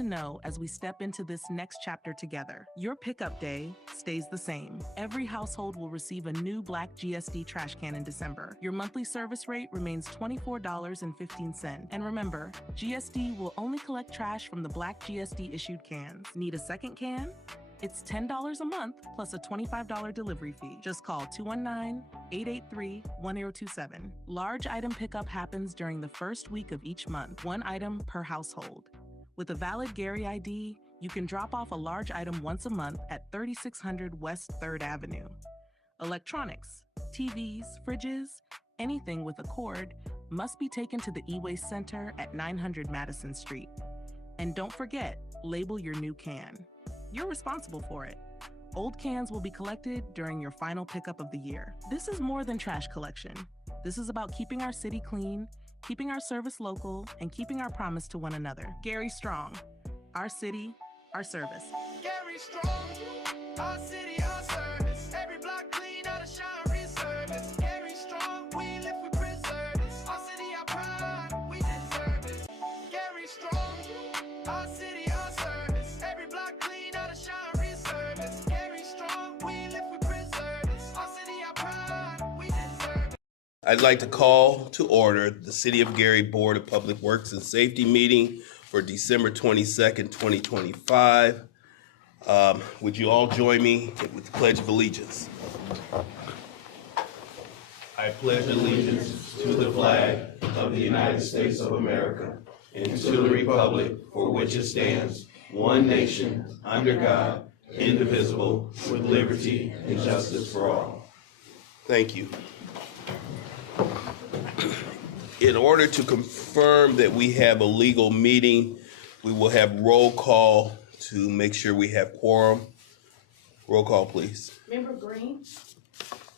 to know as we step into this next chapter together. Your pickup day stays the same. Every household will receive a new black GSD trash can in December. Your monthly service rate remains $24.15. And remember, GSD will only collect trash from the black GSD issued cans. Need a second can? It's $10 a month plus a $25 delivery fee. Just call 219-883-1027. Large item pickup happens during the first week of each month, one item per household. With a valid Gary ID, you can drop off a large item once a month at 3600 West 3rd Avenue. Electronics, TVs, fridges, anything with a cord must be taken to the e-waste center at 900 Madison Street. And don't forget, label your new can. You're responsible for it. Old cans will be collected during your final pickup of the year. This is more than trash collection. This is about keeping our city clean, keeping our service local, and keeping our promise to one another. Gary Strong, our city, our service. Gary Strong, our city, our service. Every block clean, out of shine, real service. Gary Strong, we live, we preserve this. Our city, our pride, we deserve it. Gary Strong, our city, our service. Every block clean, out of shine, real service. Gary Strong, we live, we preserve this. Our city, our pride, we deserve it. I'd like to call to order the City of Gary Board of Public Works and Safety meeting for December 22nd, 2025. Would you all join me with the Pledge of Allegiance? I pledge allegiance to the flag of the United States of America and to the republic for which it stands, one nation, under God, indivisible, with liberty and justice for all. Thank you. In order to confirm that we have a legal meeting, we will have roll call to make sure we have quorum. Roll call, please. Member Green,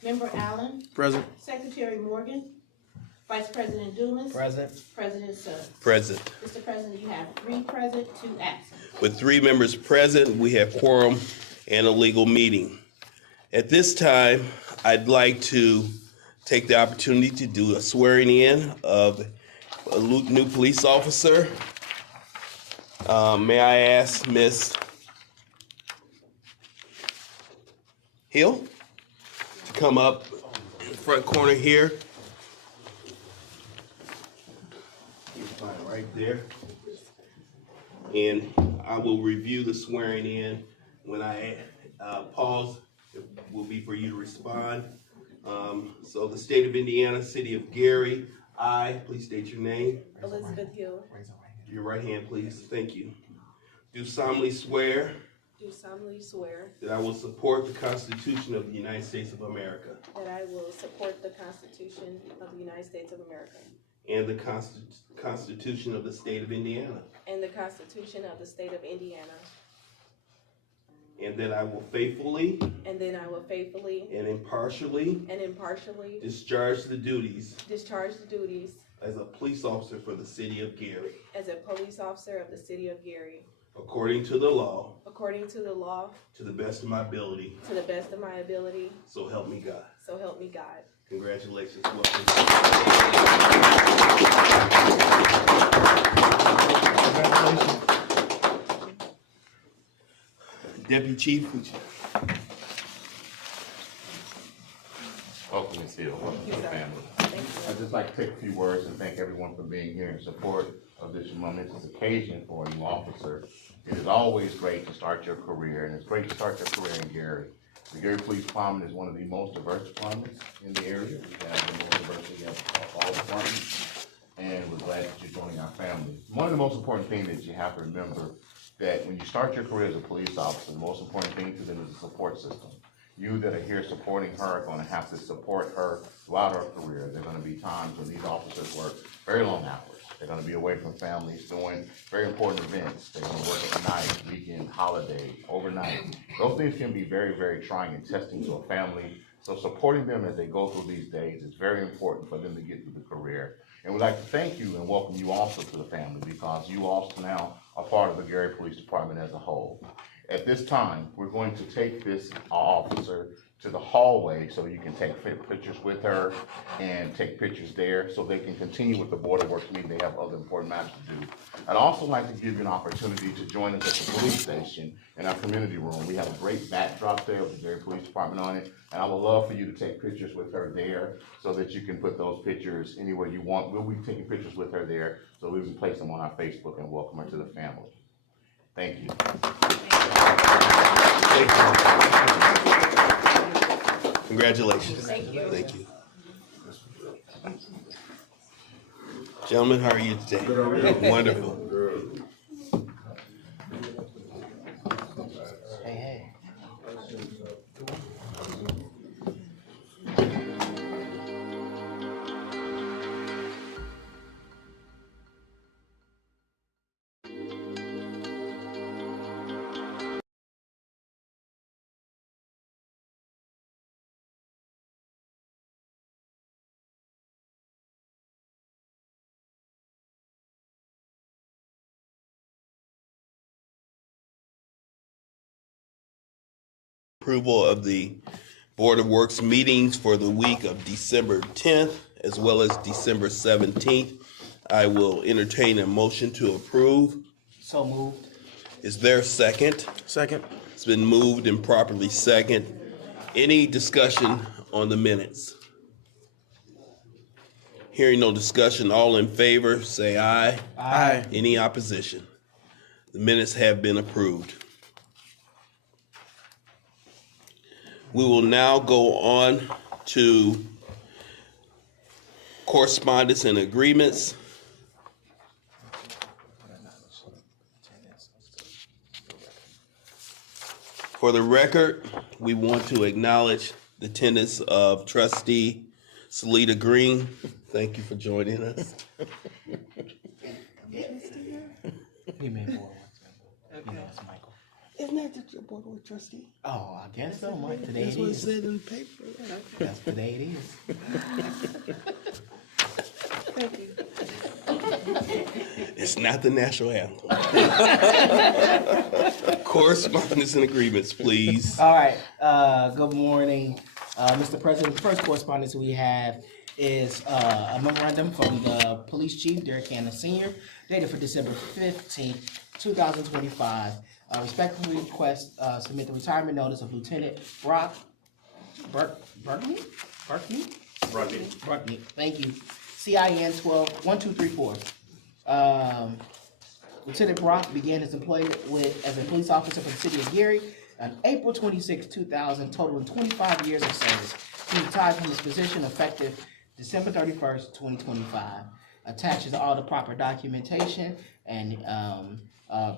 Member Allen, Present. Secretary Morgan, Vice President Dumas, Present. President Suggs. Present. Mr. President, you have 3 present, 2 absent. With 3 members present, we have quorum and a legal meeting. At this time, I'd like to take the opportunity to do a swearing in of a new police officer. May I ask Ms. Hill to come up in the front corner here? You find it right there. And I will review the swearing in. When I pause, it will be for you to respond. So the state of Indiana, city of Gary, I, please state your name. Elizabeth Hill, Your right hand, please. Thank you. Do solemnly swear do solemnly swear that I will support the Constitution of the United States of America that I will support the Constitution of the United States of America and the Constitution of the state of Indiana, and the Constitution of the state of Indiana, and that I will faithfully and then I will faithfully and impartially and impartially discharge the duties discharge the duties as a police officer for the city of Gary, as a police officer of the city of Gary, according to the law, according to the law, to the best of my ability, to the best of my ability, so help me God. so help me God. Congratulations. Welcome. Deputy Chief, would you? Welcome, Ms. Hill. Welcome to the family. I'd just like to take a few words and thank everyone for being here in support of this momentous occasion for a new officer. It is always great to start your career, and it's great to start your career in Gary. The Gary Police Department is one of the most diverse departments in the area. We have the most diversity of all departments, and we're glad that you're joining our family. One of the most important things that you have to remember that when you start your career as a police officer, the most important thing to them is a support system. You that are here supporting her are going to have to support her throughout her career. There are going to be times when these officers work very long hours. They're going to be away from families doing very important events. They're going to work at night, weekend, holiday, overnight. Those things can be very, very trying and testing to a family. So supporting them as they go through these days is very important for them to get through the career. And we'd like to thank you and welcome you also to the family, because you also now are part of the Gary Police Department as a whole. At this time, we're going to take this officer to the hallway so you can take pictures with her and take pictures there so they can continue with the Board of Works meeting. They have other important matters to do. I'd also like to give you an opportunity to join us at the police station in our community room. We have a great backdrop there with the Gary Police Department on it, and I would love for you to take pictures with her there so that you can put those pictures anywhere you want. We'll be taking pictures with her there so we can place them on our Facebook and welcome her to the family. Thank you. Thank you. Congratulations. Thank you. Thank you. Gentlemen, how are you today? Wonderful. Approval of the Board of Works meetings for the week of December 10th as well as December 17th. I will entertain a motion to approve. So moved. Is there a second? Second. It's been moved and properly second. Any discussion on the minutes? Hearing no discussion, all in favor, say aye. Aye. Any opposition? The minutes have been approved. We will now go on to correspondence and agreements. For the record, we want to acknowledge the attendance of Trustee Salita Green. Thank you for joining us. He made more. You know, it's Michael. Isn't that the board with trustee? Oh, I guess so, Mike. Today That's it what it is. said in the paper. That's today it is. Thank you. It's not the national anthem. Correspondence and agreements, please. All right. Good morning, Mr. President. The first correspondence we have is a memorandum from the police chief, Derek Cannon Sr., dated for December 15th, 2025. Respectfully request submit the retirement notice of Lieutenant Brock Burkney. Thank you. CIN 12-1234. Lieutenant Brock began his employment as a police officer for the city of Gary on April 26, 2000, totaling 25 years of service. He retired from his position effective December 31st, 2025. Attaches all the proper documentation and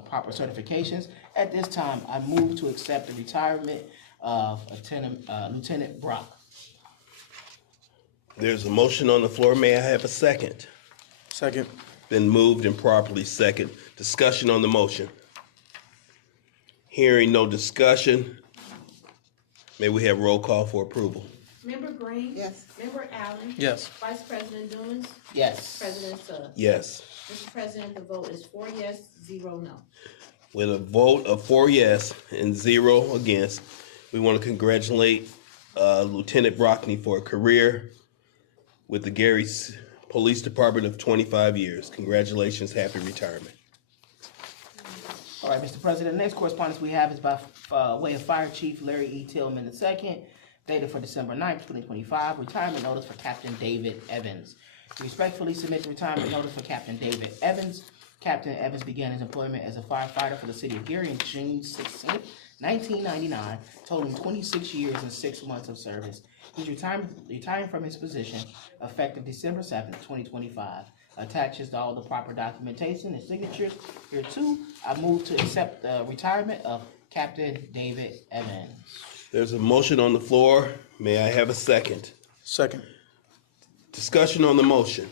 proper certifications. At this time, I move to accept the retirement of Lieutenant Brock. There's a motion on the floor. May I have a second? Second. Been moved and properly second. Discussion on the motion. Hearing no discussion, may we have roll call for approval? Member Green? Yes. Member Allen? Yes. Vice President Dumas? Yes. President Suggs? Yes. Mr. President, the vote is 4 yes, 0 no. With a vote of 4 yes and 0 against, we want to congratulate Lieutenant Brockney for a career with the Gary Police Department of 25 years. Congratulations, happy retirement. All right, Mr. President, the next correspondence we have is by way of Fire Chief Larry E. Tillman II, dated for December 9th, 2025, retirement notice for Captain David Evans. We respectfully submit the retirement notice for Captain David Evans. Captain Evans began his employment as a firefighter for the city of Gary on June 16, 1999, totaling 26 years and 6 months of service. He's retiring from his position effective December 7th, 2025. Attaches to all the proper documentation and signatures. Here too, I move to accept the retirement of Captain David Evans. There's a motion on the floor. May I have a second? Second. Discussion on the motion.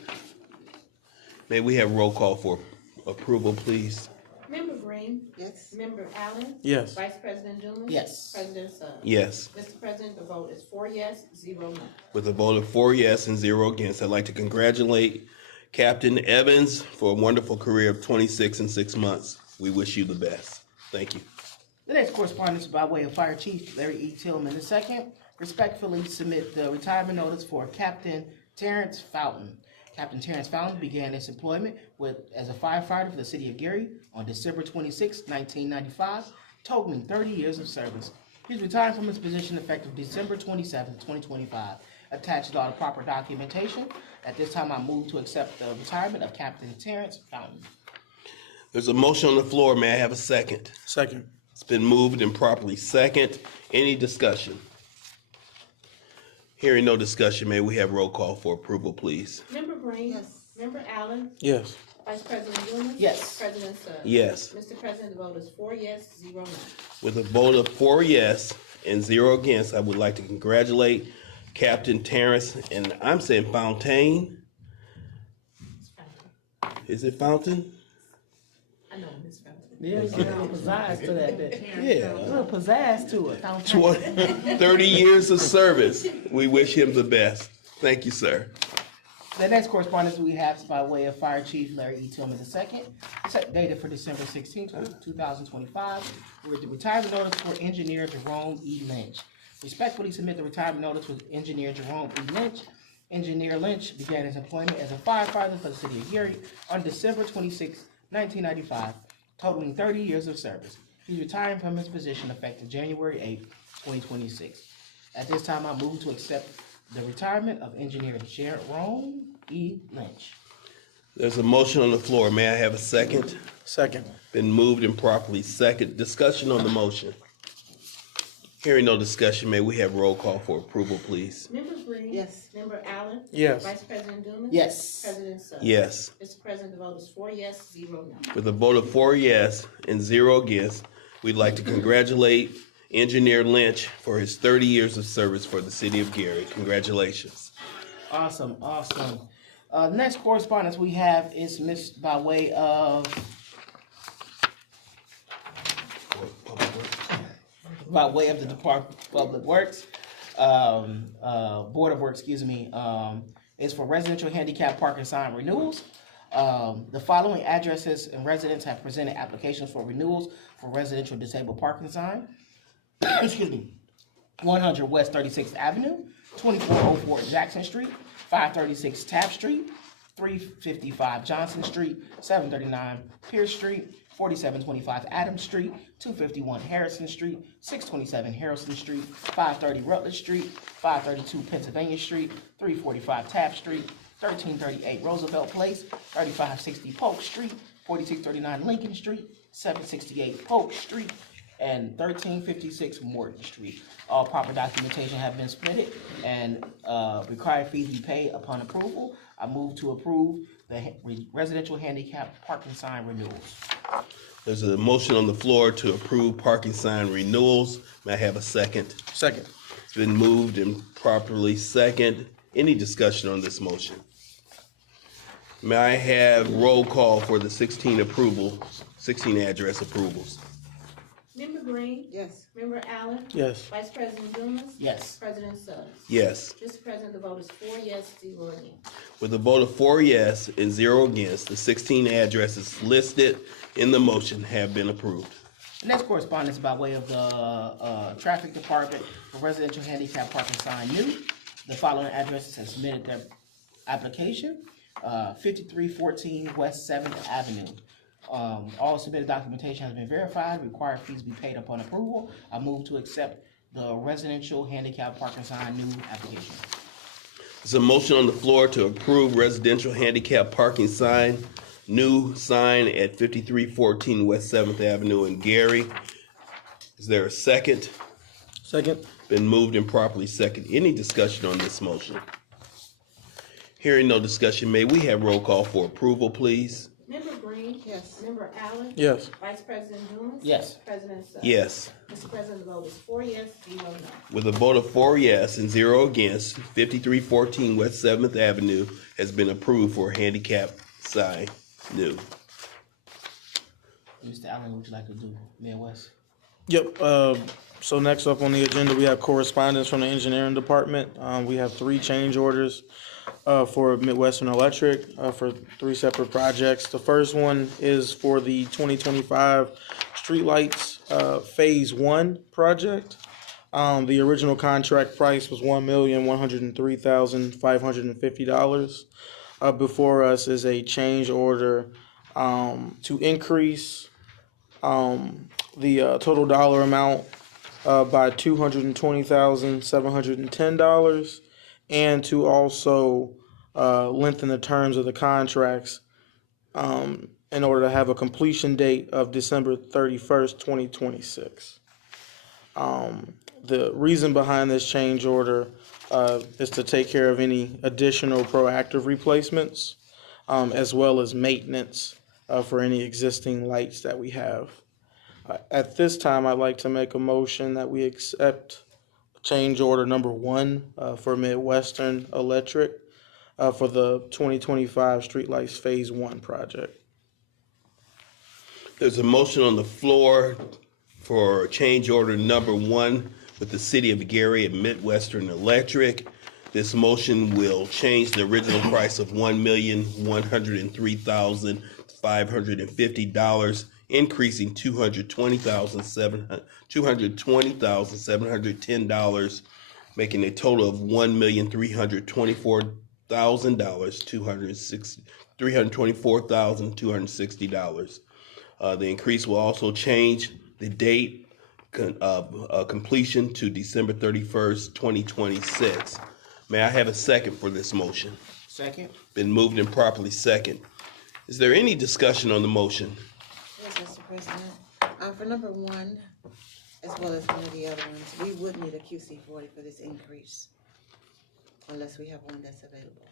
May we have roll call for approval, please? Member Green? Yes. Member Allen? Yes. Vice President Dumas? Yes. President Suggs? Yes. Mr. President, the vote is 4 yes, 0 no. With a vote of 4 yes and 0 against, I'd like to congratulate Captain Evans for a wonderful career of 26 and 6 months. We wish you the best. Thank you. The next correspondence by way of Fire Chief Larry E. Tillman II. Respectfully submit the retirement notice for Captain Terrence Fountain. Captain Terrence Fountain began his employment as a firefighter for the city of Gary on December 26, 1995, totaling 30 years of service. He's retiring from his position effective December 27, 2025. Attached is all the proper documentation. At this time, I move to accept the retirement of Captain Terrence Fountain. There's a motion on the floor. May I have a second? Second. It's been moved and properly second. Any discussion? Hearing no discussion, may we have roll call for approval, please? Member Green. Yes. Member Allen. Yes. Vice President Dumas. Yes. President Suggs. Yes. Mr. President, the vote is 4 yes, 0 no. With a vote of 4 yes and 0 against, I would like to congratulate Captain Terrence, and I'm saying Fontaine. Is it Fountain? I know, Ms. Fountain. Yeah, there's a little pizzazz to that. Yeah. A little pizzazz to it. 30 years of service. We wish him the best. Thank you, sir. The next correspondence we have is by way of Fire Chief Larry E. Tillman II, dated for December 16, 2025, with the retirement notice for Engineer Jerome E. Lynch. Respectfully submit the retirement notice for Engineer Jerome E. Lynch. Engineer Lynch began his employment as a firefighter for the city of Gary on December 26, 1995, totaling 30 years of service. He's retiring from his position effective January 8, 2026. At this time, I move to accept the retirement of Engineer Jerome E. Lynch. There's a motion on the floor. May I have a second? Second. Been moved and properly second. Discussion on the motion. Hearing no discussion, may we have roll call for approval, please? Member Green. Yes. Member Allen. Yes. Vice President Dumas. Yes. President Suggs. Yes. Mr. President, the vote is 4 yes, 0 no. With a vote of 4 yes and 0 against, we'd like to congratulate Engineer Lynch for his 30 years of service for the city of Gary. Congratulations. Awesome. Next correspondence we have is by way of the Department of Public Works, Board of Works, is for residential handicap parking sign renewals. The following addresses and residents have presented applications for renewals for residential disabled parking sign. 100 West 36th Avenue, 2404 Jackson Street, 536 Taft Street, 355 Johnson Street, 739 Pierce Street, 4725 Adams Street, 251 Harrison Street, 627 Harrison Street, 530 Rutledge Street, 532 Pennsylvania Street, 345 Taft Street, 1338 Roosevelt Place, 3560 Polk Street, 4639 Lincoln Street, 768 Polk Street, and 1356 Morton Street. All proper documentation have been submitted and required fees be paid upon approval. I move to approve the residential handicap parking sign renewals. There's a motion on the floor to approve parking sign renewals. May I have a second? Second. It's been moved and properly second. Any discussion on this motion? May I have roll call for the 16 address approvals? Member Green. Yes. Member Allen. Yes. Vice President Dumas. Yes. President Suggs. Yes. Mr. President, the vote is 4 yes, 0 against. With a vote of 4 yes and 0 against, the 16 addresses listed in the motion have been approved. The next correspondence by way of the Traffic Department for residential handicap parking sign new. The following addresses have submitted their application. 5314 West 7th Avenue. All submitted documentation has been verified. Required fees be paid upon approval. I move to accept the residential handicap parking sign new application. There's a motion on the floor to approve residential handicap parking sign, new sign at 5314 West 7th Avenue in Gary. Is there a second? Second. Been moved and properly second. Any discussion on this motion? Hearing no discussion, may we have roll call for approval, please? Member Green. Yes. Member Allen. Yes. Vice President Dumas. Yes. President Suggs. Yes. Mr. President, the vote is 4 yes, 0 no. With a vote of 4 yes and 0 against, 5314 West 7th Avenue has been approved for a handicap sign new. Mr. Allen, what would you like to do? Mayor West? Yep. So next up on the agenda, we have correspondence from the engineering department. We have 3 change orders for Midwestern Electric for 3 separate projects. The first one is for the 2025 streetlights, Phase 1 project. The original contract price was $1,103,550. Before us is a change order to increase the total dollar amount by $220,710, and to also lengthen the terms of the contracts in order to have a completion date of December 31st, 2026. The reason behind this change order is to take care of any additional proactive replacements, as well as maintenance for any existing lights that we have. At this time, I'd like to make a motion that we accept change order number 1 for Midwestern Electric for the 2025 Streetlights Phase 1 project. There's a motion on the floor for change order number 1 with the City of Gary and Midwestern Electric. This motion will change the original price of $1,103,550, increasing $220,710, making a total of $1,324,260. The increase will also change the date of completion to December 31st, 2026. May I have a second for this motion? Second. Been moved and properly second. Is there any discussion on the motion? Yes, Mr. President. For number 1, as well as one of the other ones, we would need a QC40 for this increase, unless we have one that's available.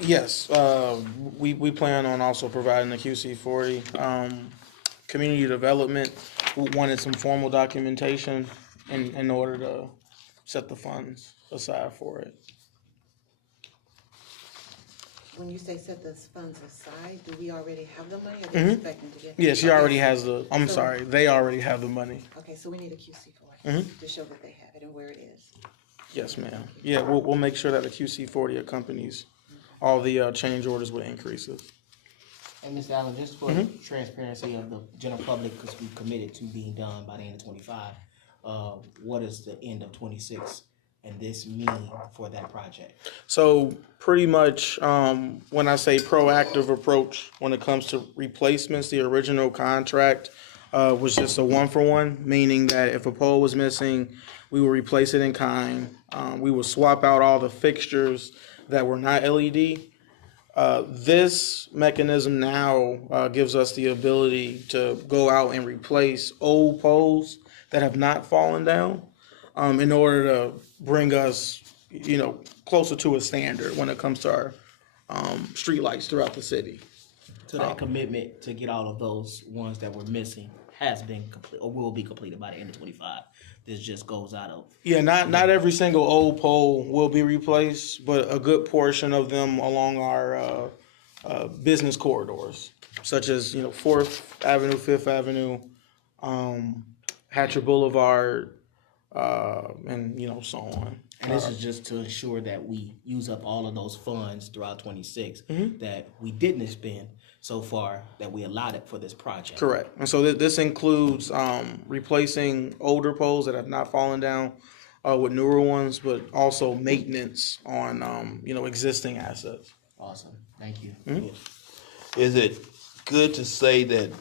Yes, we plan on also providing the QC40. Community development wanted some formal documentation in order to set the funds aside for it. When you say set those funds aside, do we already have the money? Or are they expecting to get? Yeah, she Okay, already has the, so- they already have the money. Okay, so we need a QC40 to show that they have it and where it is. Yes, ma'am. Yeah, we'll make sure that the QC40 accompanies all the change orders with increases. And Mr. Allen, just for transparency of the general public, because we committed to being done by the end of 25, what is the end of 26 and this mean for that project? So pretty much, when I say proactive approach, when it comes to replacements, the original contract was just a 1-for-1, meaning that if a pole was missing, we would replace it in kind. We would swap out all the fixtures that were not LED. This mechanism now gives us the ability to go out and replace old poles that have not fallen down, in order to bring us, closer to a standard when it comes to our streetlights throughout the city. So that commitment to get all of those ones that were missing has been complete, or will be completed by the end of 25. This just goes out of. Yeah, not every single old pole will be replaced, but a good portion of them along our business corridors, such as 4th Avenue, 5th Avenue, Hatcher Boulevard, and so on. And this is just to ensure that we use up all of those funds throughout 26 that we didn't spend so far that we allotted for this project. Correct. And so this includes replacing older poles that have not fallen down with newer ones, but also maintenance on existing assets. Awesome. Thank you. Is it good to say that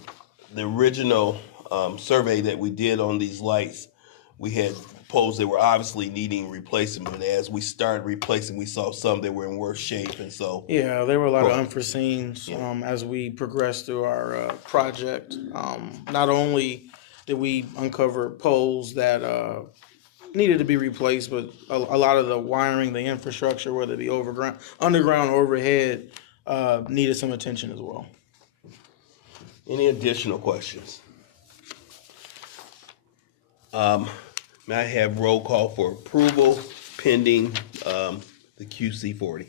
the original survey that we did on these lights, we had poles that were obviously needing replacement, but as we started replacing, we saw some that were in worse shape, and so. Yeah, there were a lot of unforeseens as we progressed through our project. Not only did we uncover poles that needed to be replaced, but a lot of the wiring, the infrastructure, whether it be underground, overhead, needed some attention as well. Any additional questions? May I have roll call for approval pending the QC40?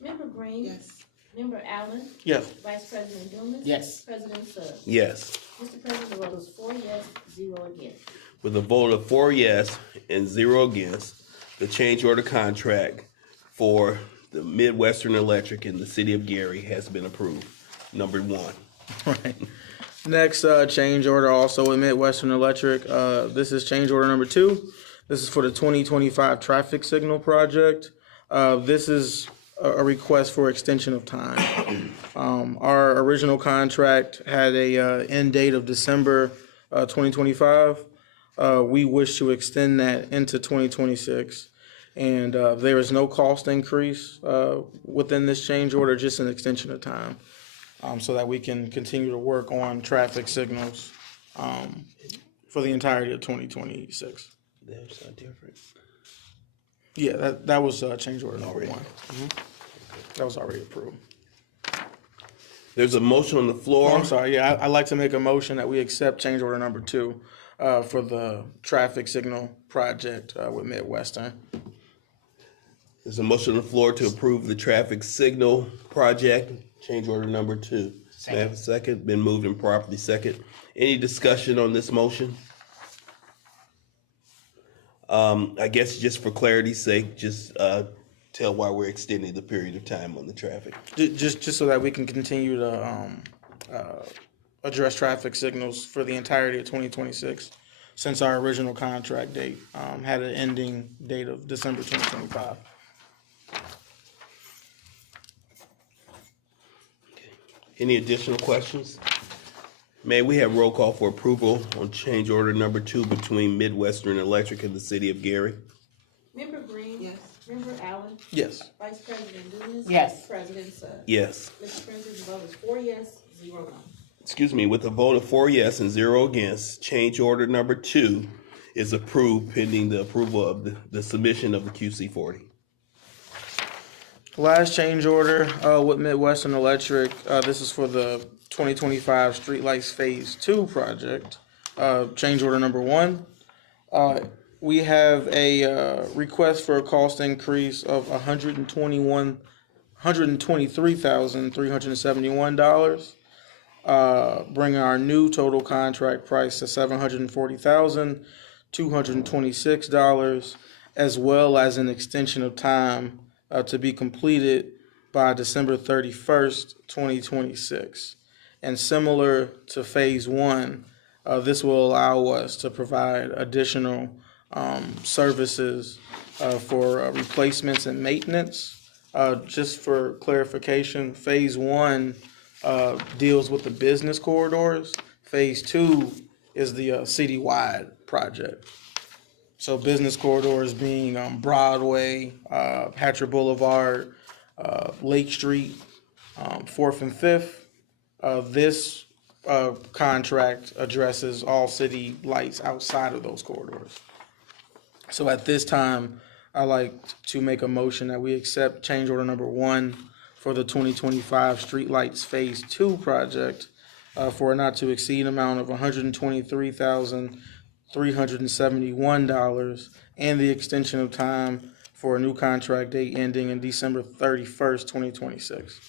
Member Green? Yes. Member Allen? Yes. Vice President Dumas? Yes. President Suggs? Yes. Mr. President, the vote is 4 yes, 0 against. With a vote of 4 yes and 0 against, the change order contract for the Midwestern Electric in the City of Gary has been approved. Number 1. Right. Next, change order also with Midwestern Electric. This is change order number 2. This is for the 2025 traffic signal project. This is a request for extension of time. Our original contract had a end date of December 2025. We wish to extend that into 2026. And there is no cost increase within this change order, just an extension of time. So that we can continue to work on traffic signals for the entirety of 2026. That's not different. Yeah, that was change order number 1. That was already approved. There's a motion on the floor. Oh, I'm sorry. Yeah, I'd like to make a motion that we accept change order number 2 for the traffic signal project with Midwestern. There's a motion on the floor to approve the traffic signal project, change order number 2. May I have a second? Been moved and properly second. Any discussion on this motion? I guess just for clarity's sake, just tell why we're extending the period of time on the traffic. Just so that we can continue to address traffic signals for the entirety of 2026, since our original contract date had an ending date of December 2025. Any additional questions? May we have roll call for approval on change order number 2 between Midwestern Electric and the City of Gary? Member Green? Yes. Member Allen? Yes. Vice President Dumas? Yes. President Suggs? Yes. Mr. President, the vote is 4 yes, 0 no. Excuse me, with a vote of 4 yes and 0 against, change order number 2 is approved pending the approval of the submission of the QC40. Last change order with Midwestern Electric. This is for the 2025 Streetlights Phase 2 project. Change order number 1. We have a request for a cost increase of $123,371. Bringing our new total contract price to $740,226, as well as an extension of time to be completed by December 31st, 2026. And similar to Phase 1, this will allow us to provide additional services for replacements and maintenance. Just for clarification, Phase 1 deals with the business corridors. Phase 2 is the citywide project. So business corridors being Broadway, Hatcher Boulevard, Lake Street, 4th and 5th. This contract addresses all city lights outside of those corridors. So at this time, I'd like to make a motion that we accept change order number 1 for the 2025 Streetlights Phase 2 project for a not to exceed amount of $123,371 and the extension of time for a new contract date ending in December 31st, 2026.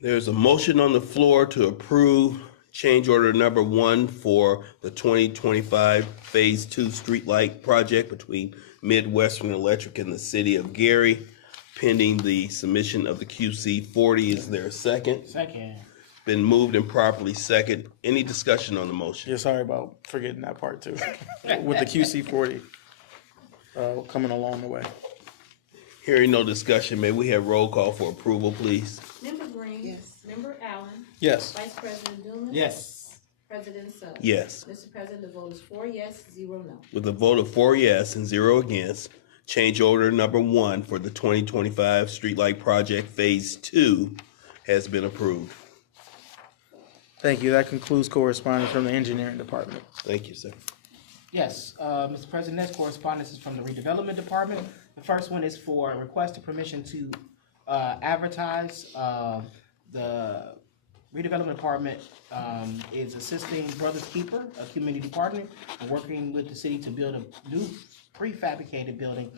There's a motion on the floor to approve change order number 1 for the 2025 Phase 2 Streetlight project between Midwestern Electric and the City of Gary, pending the submission of the QC40. Is there a second? Second. Been moved and properly second. Any discussion on the motion? Yeah, sorry about forgetting that part too. With the QC40 coming along the way. Hearing no discussion, may we have roll call for approval, please? Member Green? Yes. Member Allen? Yes. Vice President Dumas? Yes. President Suggs? Yes. Mr. President, the vote is 4 yes, 0 no. With a vote of 4 yes and 0 against, change order number 1 for the 2025 Streetlight Project Phase 2 has been approved. Thank you. That concludes correspondence from the engineering department. Thank you, sir. Yes, Mr. President, next correspondence is from the redevelopment department. The first one is for a request of permission to advertise. The redevelopment department is assisting Brothers Keeper, a community partner, and working with the city to build a new prefabricated building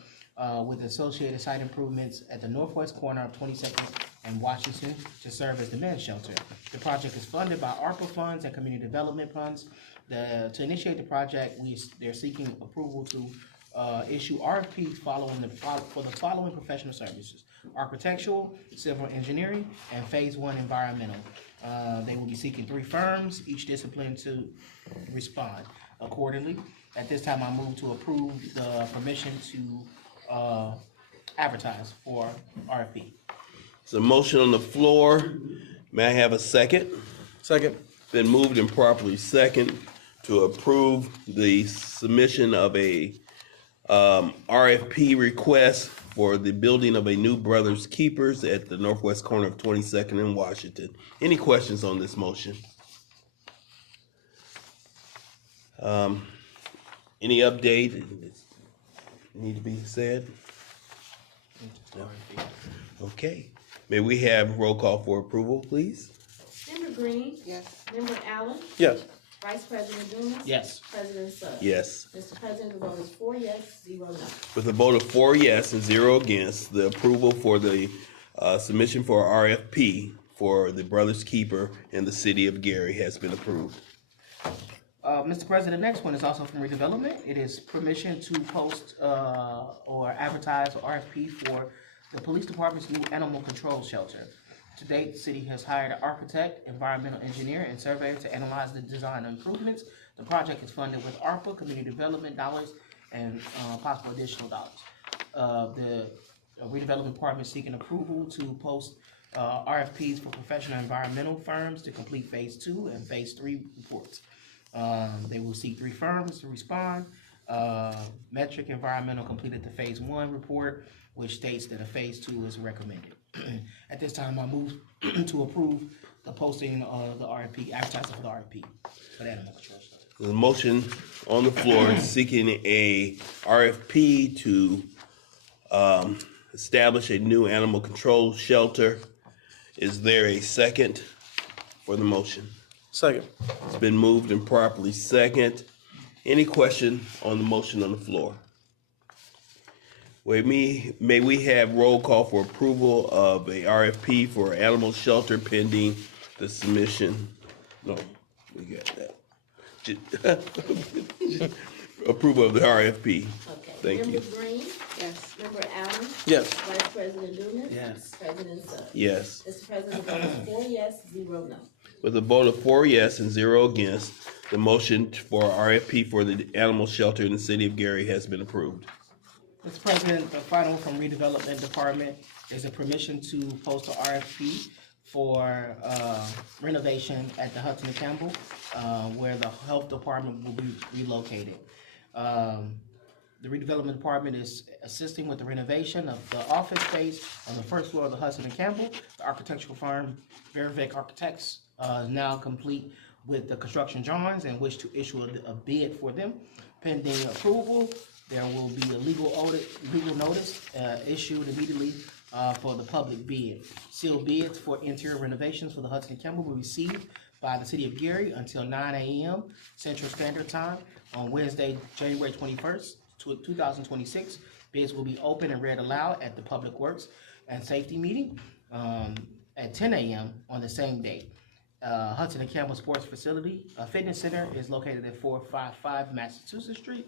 with associated site improvements at the northwest corner of 22nd and Washington to serve as the men's shelter. The project is funded by ARPA funds and community development funds. To initiate the project, they're seeking approval to issue RFPs for the following professional services: architectural, civil engineering, and Phase 1 environmental. They will be seeking 3 firms, each discipline to respond accordingly. At this time, I move to approve the permission to advertise for RFP. There's a motion on the floor. May I have a second? Second. Been moved and properly second to approve the submission of a RFP request for the building of a new Brothers Keepers at the northwest corner of 22nd and Washington. Any questions on this motion? Any update need to be said? No. Okay. May we have roll call for approval, please? Member Green. Yes. Member Allen. Yes. Vice President Dumas. Yes. President Suggs. Yes. Mr. President, the vote is 4 yes, 0 no. With a vote of 4 yes and 0 against, the approval for the submission for RFP for the Brothers Keeper in the city of Gary has been approved. Mr. President, the next one is also from redevelopment. It is permission to post or advertise RFP for the police department's new animal control shelter. To date, the city has hired an architect, environmental engineer, and surveyor to analyze the design improvements. The project is funded with ARPA, community development dollars, and possible additional dollars. The redevelopment department is seeking approval to post RFPs for professional environmental firms to complete phase 2 and phase 3 reports. They will seek 3 firms to respond. Metric Environmental completed the phase 1 report, which states that a phase 2 is recommended. At this time, I move to approve the posting of the RFP, advertising for the RFP for the animal control. The motion on the floor seeking a RFP to establish a new animal control shelter. Is there a second for the motion? Second. It's been moved and properly second. Any question on the motion on the floor? May we have roll call for approval of a RFP for animal shelter pending the submission? No, we got that. Approval of the RFP. Okay. Thank you. Member Green. Yes. Member Allen. Yes. Vice President Dumas. Yes. President Suggs. Yes. Mr. President, the vote is 4 yes, 0 no. With a vote of 4 yes and 0 against, the motion for RFP for the animal shelter in the city of Gary has been approved. Mr. President, the final from redevelopment department is a permission to post an RFP for renovation at the Hudson and Campbell, where the health department will be relocated. The redevelopment department is assisting with the renovation of the office space on the first floor of the Hudson and Campbell. The architectural firm Verivic Architects is now complete with the construction drawings and wish to issue a bid for them. Pending approval, there will be a legal notice issued immediately for the public bid. Sealed bids for interior renovations for the Hudson and Campbell will be received by the city of Gary until 9 a.m. Central Standard Time on Wednesday, January 21st, 2026. Bids will be open and read aloud at the Public Works and Safety meeting at 10 a.m. on the same day. Hudson and Campbell Sports Facility Fitness Center is located at 455 Massachusetts Street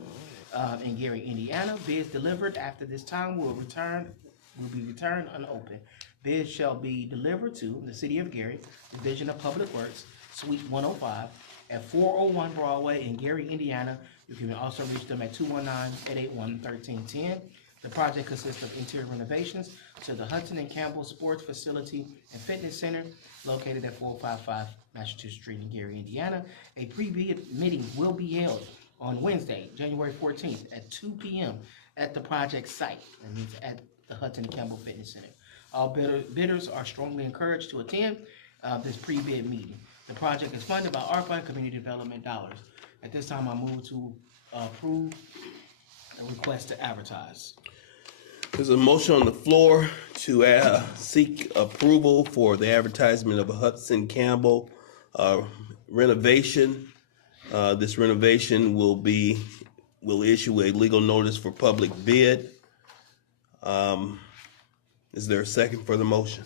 in Gary, Indiana. Bids delivered after this time will be returned unopened. Bids shall be delivered to the City of Gary, Division of Public Works, Suite 105 at 401 Broadway in Gary, Indiana. You can also reach them at 219-881-1310. The project consists of interior renovations to the Hudson and Campbell Sports Facility and Fitness Center located at 455 Massachusetts Street in Gary, Indiana. A pre-bid meeting will be held on Wednesday, January 14th at 2 p.m. at the project site. That means at the Hudson and Campbell Fitness Center. All bidders are strongly encouraged to attend this pre-bid meeting. The project is funded by ARPA and community development dollars. At this time, I move to approve a request to advertise. There's a motion on the floor to seek approval for the advertisement of a Hudson Campbell renovation. This renovation will issue a legal notice for public bid. Is there a second for the motion?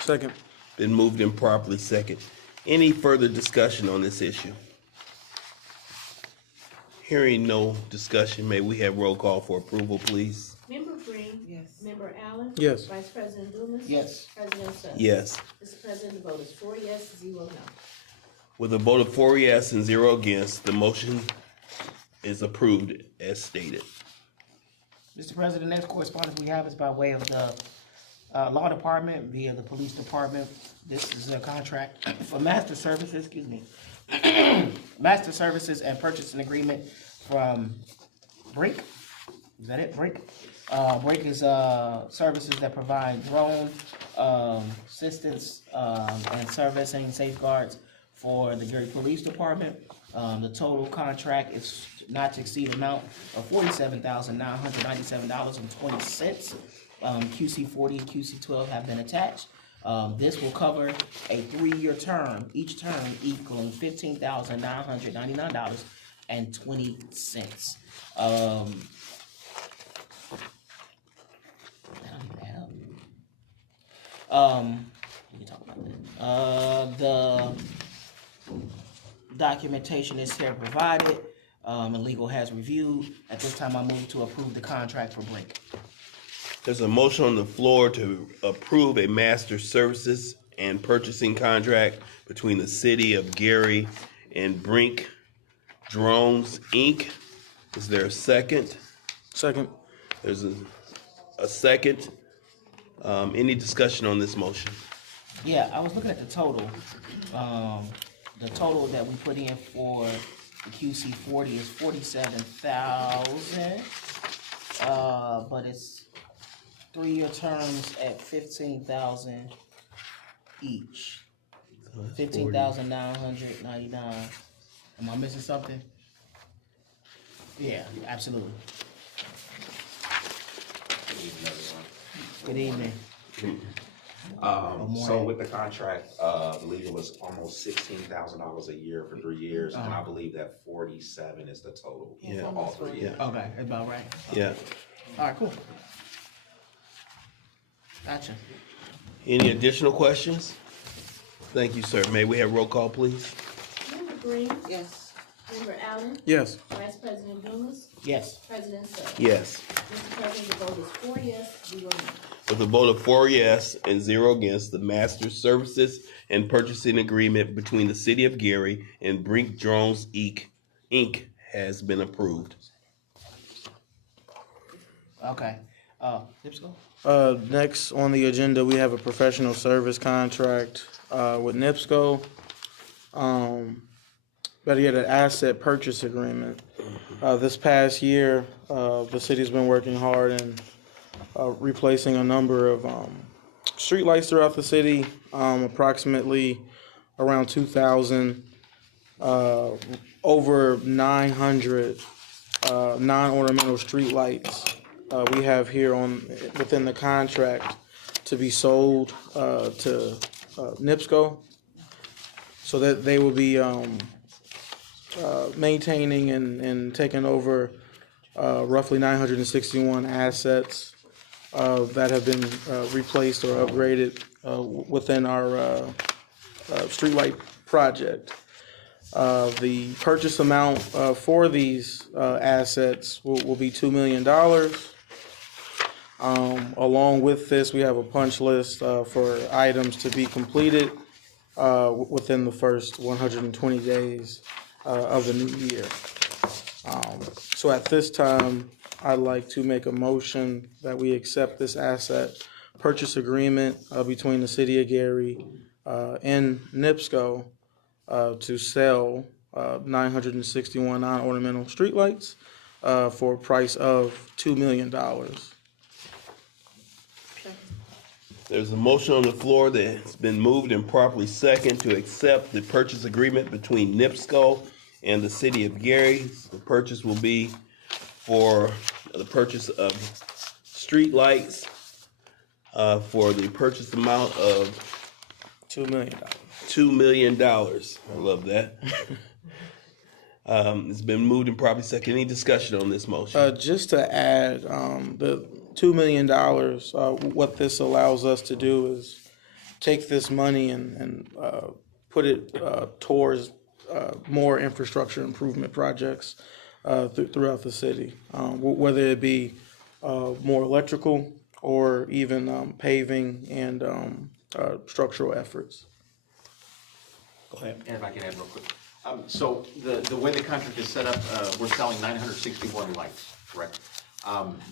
Second. Been moved and properly second. Any further discussion on this issue? Hearing no discussion, may we have roll call for approval, please? Member Green. Green. Yes. Member Allen. Yes. Vice President Dumas. Yes. President Suggs. Yes. Mr. President, the vote is 4 yes, 0 no. With a vote of 4 yes and 0 against, the motion is approved as stated. Mr. President, next correspondence we have is by way of the law department via the police department. This is a contract for master services, master services and purchasing agreement from Brink. Is that it, Brink? Brink is services that provide drone assistance and servicing safeguards for the Gary Police Department. The total contract is not to exceed amount of $47,997.20. QC 40 and QC 12 have been attached. This will cover a 3-year term, each term equaling $15,999.20. We can talk about that. The documentation is here provided, and legal has reviewed. At this time, I move to approve the contract for Brink. There's a motion on the floor to approve a master services and purchasing contract between the city of Gary and Brink Drones, Inc. Is there a second? Second. There's a second. Any discussion on this motion? Yeah, I was looking at the total. The total that we put in for the QC 40 is 47,000. But it's 3-year terms at 15,000 each. 15,999. Am I missing something? Yeah, absolutely. Good evening. So with the contract, I believe it was almost $16,000 a year for 3 years, and I believe that 47 is the total Yeah. for all 3 years. Okay, that's about right. Yeah. All right, cool. Gotcha. Any additional questions? Thank you, sir. May we have roll call, please? Member Green. Yes. Member Allen. Yes. Vice President Dumas. Yes. President Suggs. Yes. Mr. President, the vote is 4 yes, 0 no. With a vote of 4 yes and 0 against, the master services and purchasing agreement between the city of Gary and Brink Drones, Inc. has been approved. Okay. Lipscomb? Next on the agenda, we have a professional service contract with NIPSCO. Better yet, an asset purchase agreement. This past year, the city's been working hard in replacing a number of streetlights throughout the city, approximately around 2,000, over 900 non-ornamental streetlights we have here within the contract to be sold to NIPSCO, so that they will be maintaining and taking over roughly 961 assets that have been replaced or upgraded within our streetlight project. The purchase amount for these assets will be $2 million. Along with this, we have a punch list for items to be completed within the first 120 days of the new year. So at this time, I'd like to make a motion that we accept this asset purchase agreement between the city of Gary and NIPSCO to sell 961 non-ornamental streetlights for a price of $2 million. There's a motion on the floor that's been moved and properly second to accept the purchase agreement between NIPSCO and the city of Gary. The purchase will be for the purchase of street lights for the purchase amount of $2 million. $2 million. I love that. It's been moved and properly second. Any discussion on this motion? Just to add, the $2 million, what this allows us to do is take this money and put it towards more infrastructure improvement projects throughout the city, whether it be more electrical or even paving and structural efforts. Go ahead. And if I can add real quick. So the way the contract is set up, we're selling 961 lights, correct?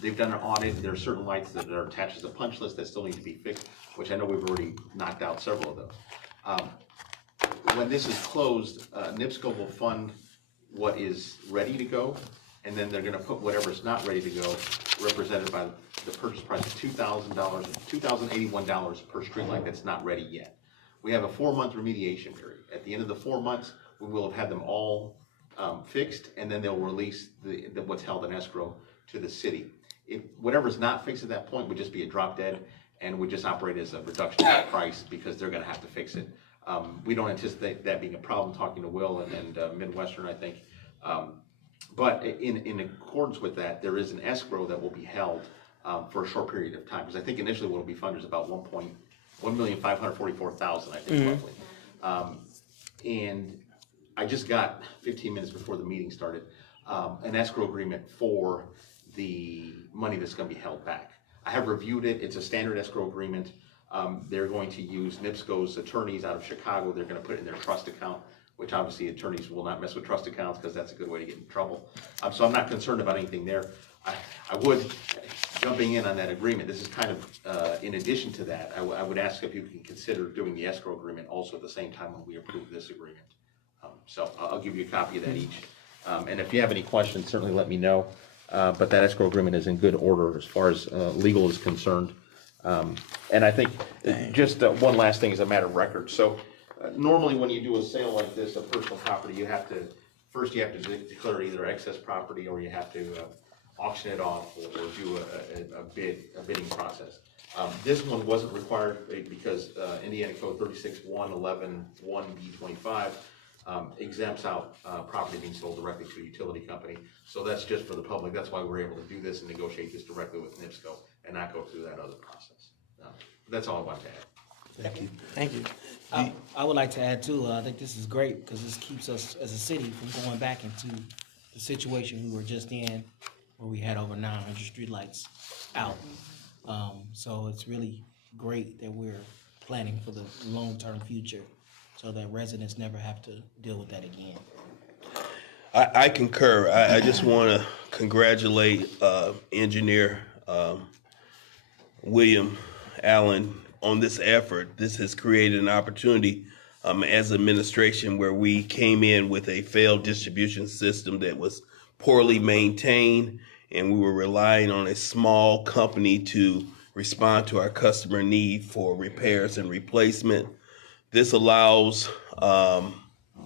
They've done an audit. There are certain lights that are attached to the punch list that still need to be fixed, which I know we've already knocked out several of those. When this is closed, NIPSCO will fund what is ready to go, and then they're gonna put whatever's not ready to go, represented by the purchase price of $2,081 per streetlight that's not ready yet. We have a 4-month remediation period. At the end of the 4 months, we will have had them all fixed, and then they'll release the what's held in escrow to the city. Whatever's not fixed at that point would just be a drop dead, and would just operate as a reduction in price because they're gonna have to fix it. We don't anticipate that being a problem, talking to Will and Midwestern, I think. But in accordance with that, there is an escrow that will be held for a short period of time, because I think initially what will be funded is about $1,544,000, I think, roughly. And I just got 15 minutes before the meeting started, an escrow agreement for the money that's gonna be held back. I have reviewed it. It's a standard escrow agreement. They're going to use NIPSCO's attorneys out of Chicago. They're gonna put it in their trust account, which obviously attorneys will not mess with trust accounts because that's a good way to get in trouble. So I'm not concerned about anything there. I would, jumping in on that agreement, this is kind of, in addition to that, I would ask if you can consider doing the escrow agreement also at the same time when we approve this agreement. So I'll give you a copy of that each. And if you have any questions, certainly let me know. But that escrow agreement is in good order as far as legal is concerned. And I think just one last thing is a matter of record. So normally when you do a sale like this of personal property, you have to declare either excess property, or you have to auction it off, or do a bidding process. This one wasn't required because Indiana Code 36-111-1B25 exempts out property being sold directly to a utility company. So that's just for the public. That's why we're able to do this and negotiate this directly with NIPSCO and not go through that other process. That's all I want to add. Thank you. Thank you. I would like to add too, I think this is great because this keeps us as a city from going back into the situation we were just in, where we had over 900 streetlights out. So it's really great that we're planning for the long-term future so that residents never have to deal with that again. I concur. I just want to congratulate Engineer William Allen on this effort. This has created an opportunity as administration where we came in with a failed distribution system that was poorly maintained, and we were relying on a small company to respond to our customer need for repairs and replacement. This allows,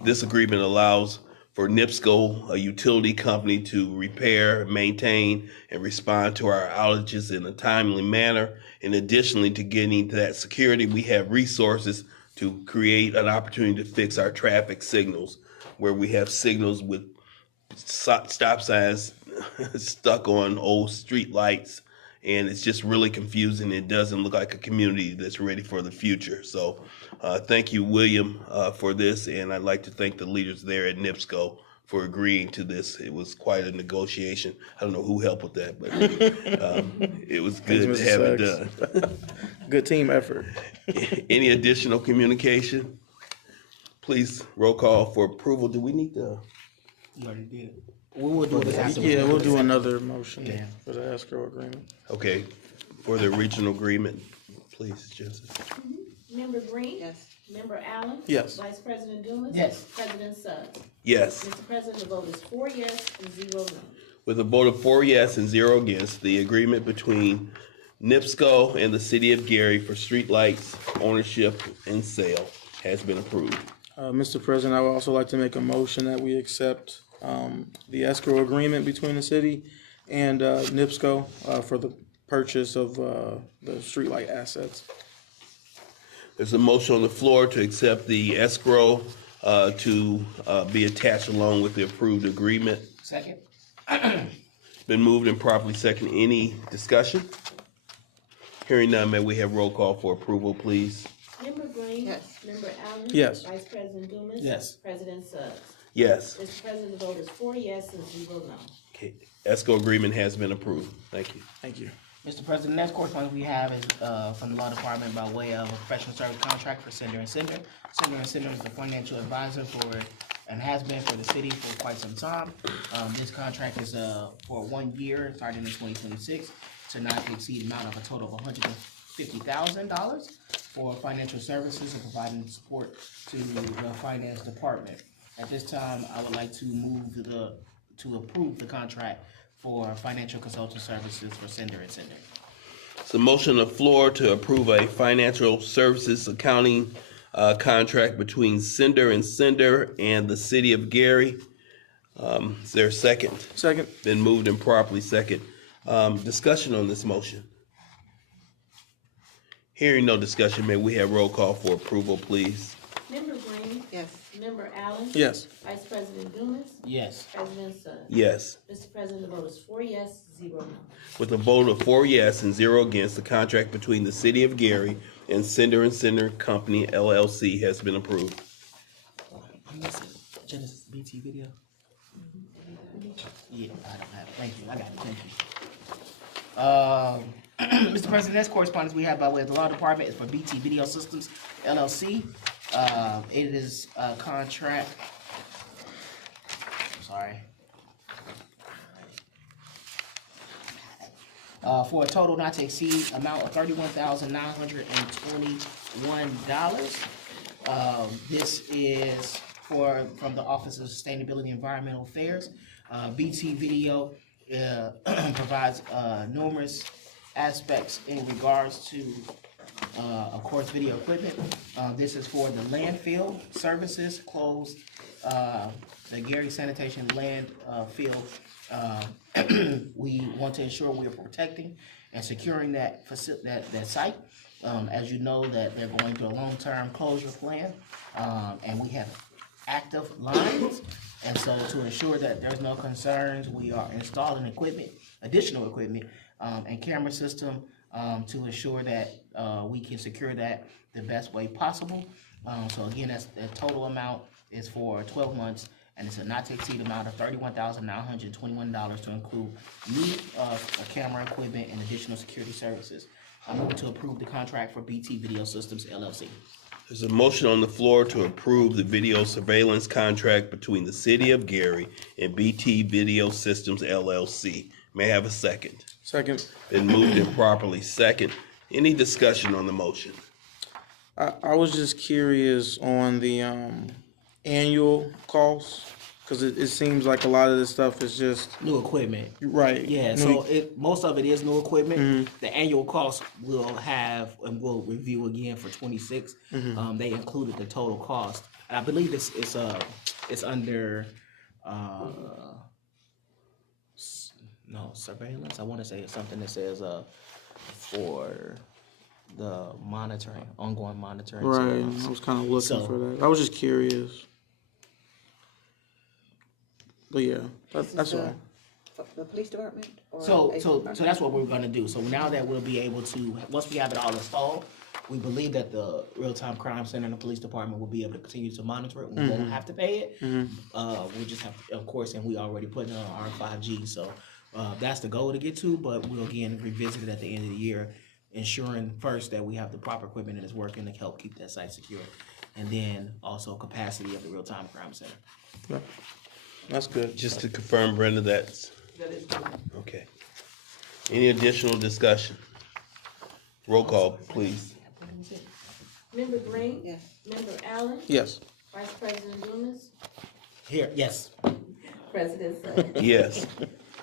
this agreement allows for NIPSCO, a utility company, to repair, maintain, and respond to our outages in a timely manner. And additionally to getting to that security, we have resources to create an opportunity to fix our traffic signals, where we have signals with stop signs stuck on old street lights, and it's just really confusing. It doesn't look like a community that's ready for the future. So thank you, William, for this, and I'd like to thank the leaders there at NIPSCO for agreeing to this. It was quite a negotiation. I don't know who helped with that, but it was good to have it done. Good team effort. Any additional communication? Please, roll call for approval. Do we need to? You already did. We will do this after. Yeah, we'll do another motion Yeah. for the escrow agreement. Okay, for the regional agreement, please, Jensen. Member Green? Yes. Member Allen? Yes. Vice President Dumas? Yes. President Suggs? Yes. Mr. President, the vote is 4 yes and 0 no. With a vote of 4 yes and 0 against, the agreement between NIPSCO and the City of Gary for streetlights ownership and sale has been approved. Mr. President, I would also like to make a motion that we accept the escrow agreement between the city and NIPSCO for the purchase of the streetlight assets. There's a motion on the floor to accept the escrow to be attached along with the approved agreement. Second. Been moved and properly second. Any discussion? Hearing none, may we have roll call for approval, please? Member Green? Yes. Member Allen? Yes. Vice President Dumas? Yes. President Suggs? Yes. Mr. President, the vote is 4 yes and 0 no. Okay. ESCO agreement has been approved. Thank you. Thank you. Mr. President, next correspondence we have is from the Law Department by way of a professional service contract for Sender and Sender. Sender and Sender is the financial advisor for, and has been for the city for quite some time. This contract is for 1 year, starting in 2026, to not to exceed amount of a total of $150,000 for financial services and providing support to the finance department. At this time, I would like to move to approve the contract for financial consulting services for Sender and Sender. It's a motion on the floor to approve a financial services accounting contract between Sender and Sender and the city of Gary. Is there a second? Second. Been moved and properly second. Discussion on this motion. Hearing no discussion, may we have roll call for approval, please? Member Green? Yes. Member Allen? Yes. Vice President Dumas? Yes. President Suggs? Yes. Mr. President, the vote is 4 yes, 0 no. With a vote of 4 yes and 0 against, the contract between the city of Gary and Sender Company LLC has been approved. I'm missing Genesis BT video. Yeah, I don't have it. Thank you. I got it. Thank you. Mr. President, next correspondence we have by way of the Law Department is for BT Video Systems LLC. It is a contract. I'm sorry. For a total not to exceed amount of $31,921. This is from the Office of Sustainability and Environmental Affairs. BT Video provides numerous aspects in regards to, of course, video equipment. This is for the landfill services, closed, the Gary Sanitation landfill. We want to ensure we are protecting and securing that site. As you know, that they're going through a long-term closure plan, and we have active lines. And so to ensure that there's no concerns, we are installing additional equipment, and camera system, to ensure that we can secure that the best way possible. So again, the total amount is for 12 months, and it's a not to exceed amount of $31,921 to include new camera equipment and additional security services. I'm moving to approve the contract for BT Video Systems LLC. There's a motion on the floor to approve the video surveillance contract between the city of Gary and BT Video Systems LLC. May I have a second? Second. Been moved and properly second. Any discussion on the motion? I was just curious on the annual costs, because it seems like a lot of this stuff is just New equipment. right. Yeah, so most of it is new equipment. The annual cost we'll have, and we'll review again for 26. They included the total cost. And I believe it's under surveillance. I want to say it's something that says for the monitoring, ongoing monitoring. Right. I was kind of looking for that. I was just curious. But yeah, that's all. The police department? Or So department? that's what we're gonna do. So now that we'll be able to, once we have it all installed, we believe that the real-time crime center and the police department will be able to continue to monitor it. We won't have to pay it. We just have, of course, and we already put it on our 5G. So that's the goal to get to, but we'll again revisit it at the end of the year, ensuring first that we have the proper equipment and it's working to help keep that site secure. And then also capacity of the real-time crime center. Yeah. That's good. Just to confirm, Brenda, that is okay. Any additional discussion? Roll call, please. Member Green? Yes. Member Allen? Yes. Vice President Dumas? Here, yes. President Suggs? Yes.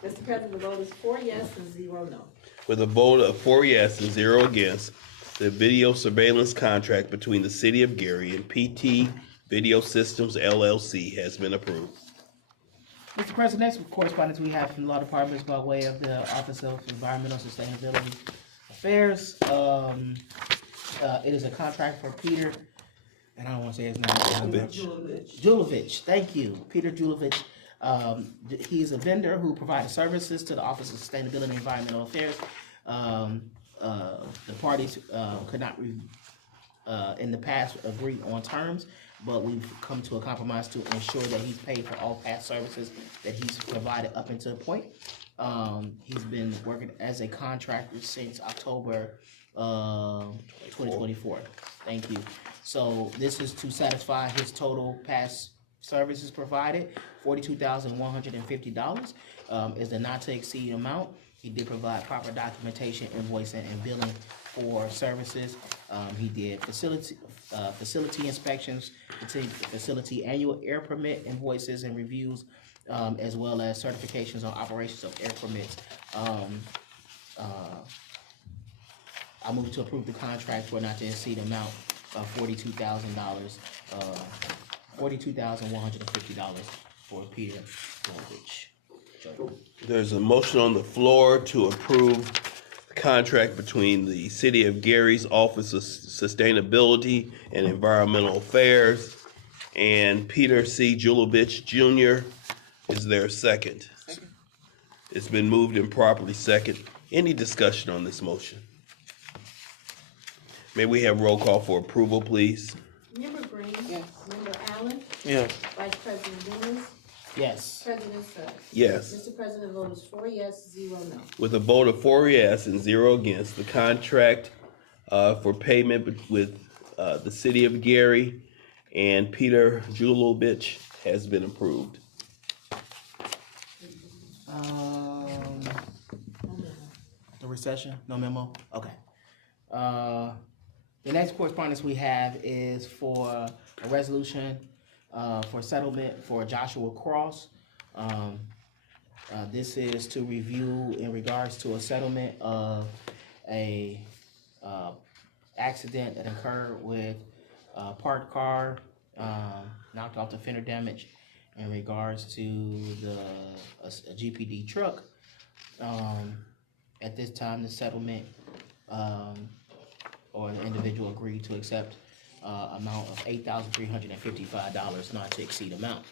Mr. President, the vote is 4 yes and 0 no. With a vote of 4 yes and 0 against, the video surveillance contract between the city of Gary and PT Video Systems LLC has been approved. Mr. President, next correspondence we have from the Law Department by way of the Office of Environmental Sustainability Affairs. It is a contract for Peter, and I don't want to say his name. Julovich. Thank you, Peter Julovich. He's a vendor who provides services to the Office of Sustainability and Environmental Affairs. The parties could not in the past agree on terms. but we've come to a compromise to ensure that he's paid for all past services that he's provided up until a point. He's been working as a contractor since October 2024. Thank you. So this is to satisfy his total past services provided. $42,150 is the not to exceed amount. He did provide proper documentation, invoicing, and billing for services. He did facility inspections, facility annual air permit invoices and reviews, as well as certifications on operations of air permits. I move to approve the contract for not to exceed amount of $42,150 for Peter Goldrich. There's a motion on the floor to approve the contract between the City of Gary's Office of Sustainability and Environmental Affairs and Peter C. Julovich Jr. Is there a second? Second. It's been moved and properly second. Any discussion on this motion? May we have roll call for approval, please? Member Green? Yes. Member Allen? Yes. Vice President Dumas? Yes. President Suggs? Yes. Mr. President, the vote is 4 yes, 0 no. With a vote of 4 yes and 0 against, the contract for payment with the City of Gary and Peter Julovich has been approved. The recession, no memo? Okay. The next correspondence we have is for a resolution for settlement for Joshua Cross. This is to review in regards to a settlement of a accident that occurred with a parked car, knocked off the fender damage in regards to a GPD truck. At this time, the settlement, or the individual agreed to accept amount of $8,355, not to exceed amount.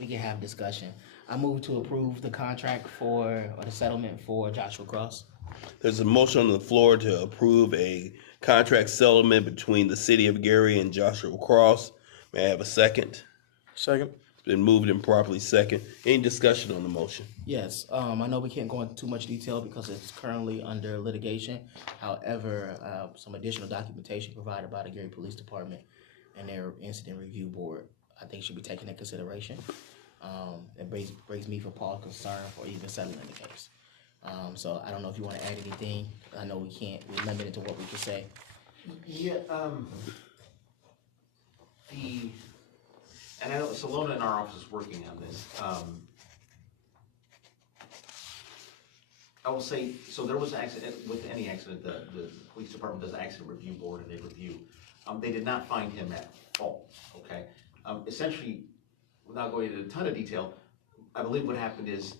We can have discussion. I move to approve the contract or the settlement for Joshua Cross. There's a motion on the floor to approve a contract settlement between the City of Gary and Joshua Cross. May I have a second? Second. It's been moved and properly second. Any discussion on the motion? Yes, I know we can't go into too much detail because it's currently under litigation. However, some additional documentation provided by the Gary Police Department and their Incident Review Board, I think should be taken into consideration. It brings me for Paul's concern for even settling the case. So I don't know if you want to add anything. I know we're limited to what we can say. Yeah, and I know Salona in our office is working on this. I will say, so there was an accident, with any accident, the police department does an accident review board and they review. They did not find him at fault, okay? Essentially, without going into a ton of detail, I believe what happened is,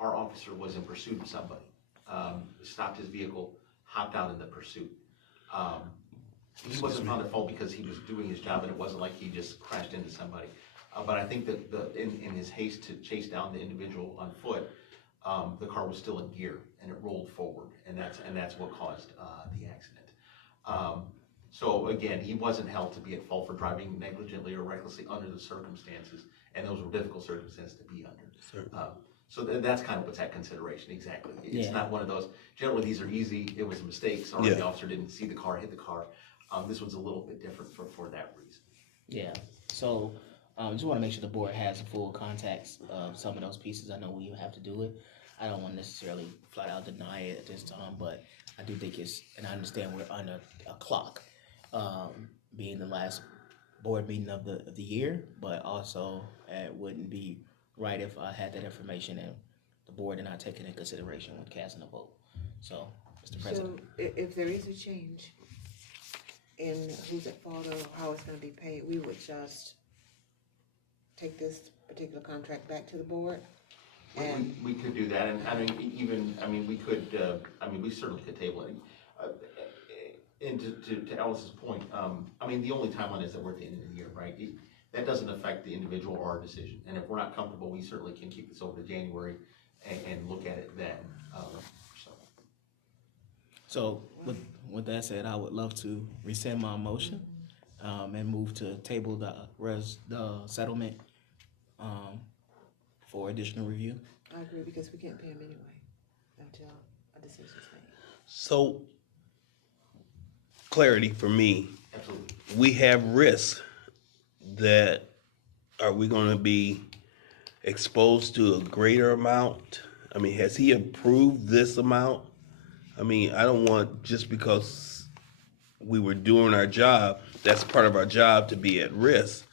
our officer was in pursuit of somebody, stopped his vehicle, hopped out in the pursuit. He wasn't found at fault because he was doing his job and it wasn't like he just crashed into somebody. But I think that in his haste to chase down the individual on foot, the car was still in gear and it rolled forward, and that's what caused the accident. So again, he wasn't held to be at fault for driving negligently or recklessly under the circumstances, and those were difficult circumstances to be under. So that's kind of what's at consideration, exactly. It's not one of those, generally these are easy, it was a mistake, sorry, the officer didn't see the car, hit the car. This one's a little bit different for that reason. Yeah, so just want to make sure the board has the full context of some of those pieces. I know we have to do it. I don't want to necessarily flat out deny it at this time, but I do think and I understand we're on a clock, being the last board meeting of the year, but also it wouldn't be right if I had that information and the board did not take it into consideration when casting a vote. So, Mr. President. So if there is a change in who's at fault or how it's gonna be paid, we would just take this particular contract back to the board? And We could do that, and we certainly could table it. And to Alice's point, the only timeline is that we're at the end of the year, right? That doesn't affect the individual or our decision, and if we're not comfortable, we certainly can keep this over to January and look at it then, so. So with that said, I would love to rescind my motion, and move to table the settlement, for additional review. I agree, because we can't pay them anyway until a decision's made. So, clarity for me, Absolutely. we have risks that, are we gonna be exposed to a greater amount? I mean, has he approved this amount? I mean, I don't want, just because we were doing our job, that's part of our job, to be at risk.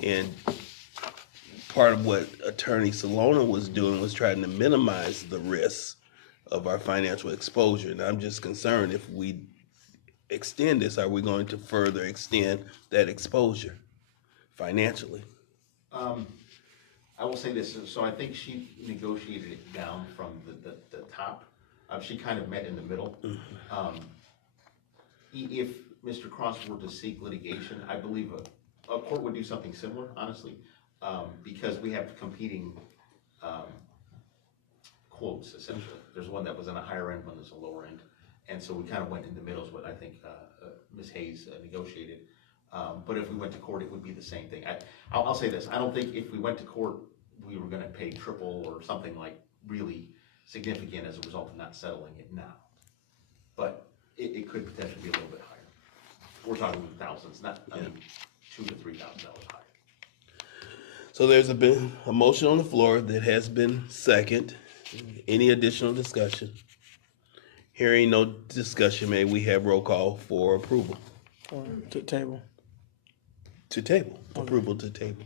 And part of what Attorney Salona was doing was trying to minimize the risks of our financial exposure. And I'm just concerned, if we extend this, are we going to further extend that exposure financially? I will say this, so I think she negotiated it down from the top. She kind of met in the middle. If Mr. Cross were to seek litigation, I believe a court would do something similar, honestly, because we have competing quotes, essentially. There's one that was on a higher end, one that's a lower end. And so we kind of went in the middle, is what I think Ms. Hayes negotiated. But if we went to court, it would be the same thing. I'll say this, I don't think if we went to court, we were gonna pay triple or something like really significant as a result of not settling it now. But it could potentially be a little bit higher. We're talking thousands, not, I mean, $2,000 to $3,000 higher. So there's been a motion on the floor that has been second. Any additional discussion? Hearing no discussion, may we have roll call for approval? Or to table. To table, approval to table.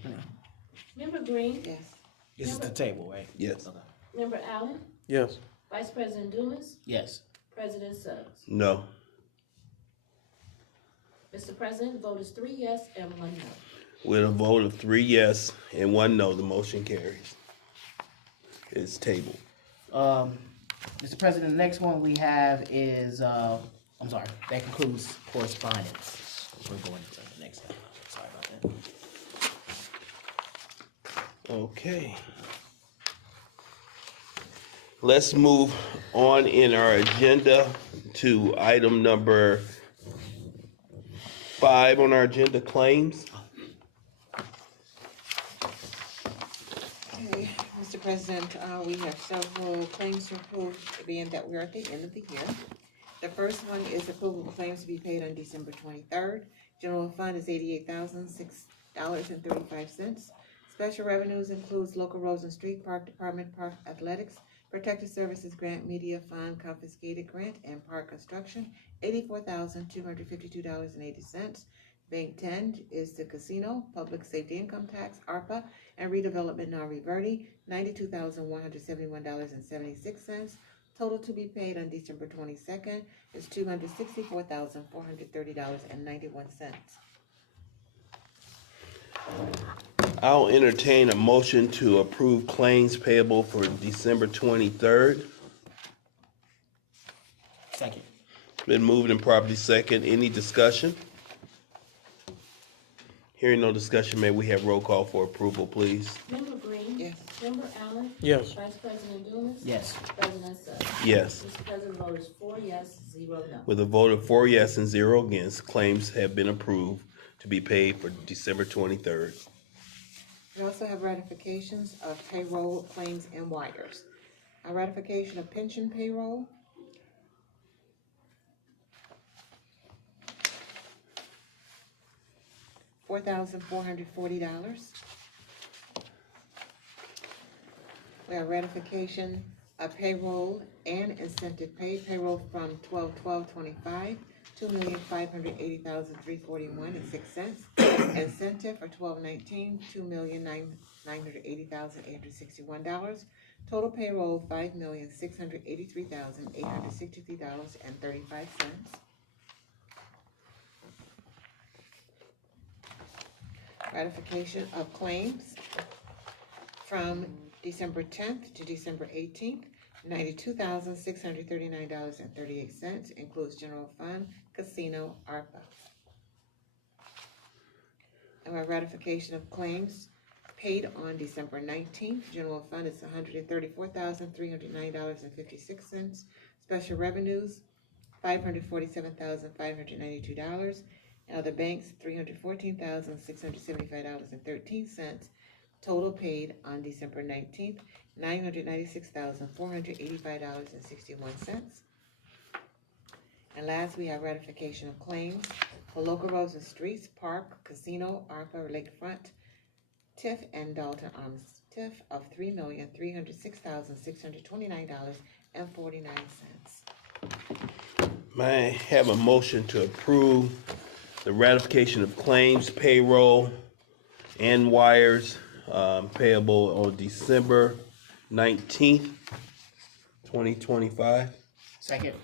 Member Green? Yes. This is the table, right? Yes. Okay. Member Allen? Yes. Vice President Dumas? Yes. President Suggs? No. Mr. President, the vote is 3 yes and 1 no. With a vote of 3 yes and 1 no, the motion carries. It's tabled. Mr. President, the next one we have is, I'm sorry, that concludes correspondence. We're going to the next one. Sorry about that. Okay. Let's move on in our agenda to item number 5 on our agenda, claims. Okay, Mr. President, we have several claims to approve, being that we're at the end of the year. The first one is approval of claims to be paid on December 23rd. General fund is $88,006.35. Special revenues includes local roads and street, park department, park athletics, protective services grant, media fund, confiscated grant, and park construction, $84,252.80. Bank 10 is the casino, public safety income tax, ARPA, and redevelopment non-reverting, $92,171.76. Total to be paid on December 22nd is $264,430.91. I'll entertain a motion to approve claims payable for December 23rd. Second. Been moved and properly second. Any discussion? Hearing no discussion, may we have roll call for approval, please? Member Green? Yes. Member Allen? Yes. Vice President Dumas? Yes. President Suggs? Yes. Mr. President, the vote is 4 yes, 0 no. With a vote of 4 yes and 0 against, claims have been approved to be paid for December 23rd. We also have ratifications of payroll claims and wires. A ratification of pension payroll. $4,440. We have ratification of payroll and incentive pay. Payroll from 12/12/25, $2,580,341.06. Incentive for 12/19, $2,980,861. Total payroll $5,683,863.35. Ratification of claims from December 10th to December 18th, $92,639.38, includes general fund, casino, ARPA. And my ratification of claims paid on December 19th. General fund is $134,390.56. Special revenues, $547,592. And other banks, $314,675.13. Total paid on December 19th, $996,485.61. And last, we have ratification of claims for local roads and streets, park, casino, ARPA, lakefront, TIF, and Dalton Arms TIF of $3,306,629.49. May I have a motion to approve the ratification of claims, payroll, and wires payable on December 19th, 2025? Second.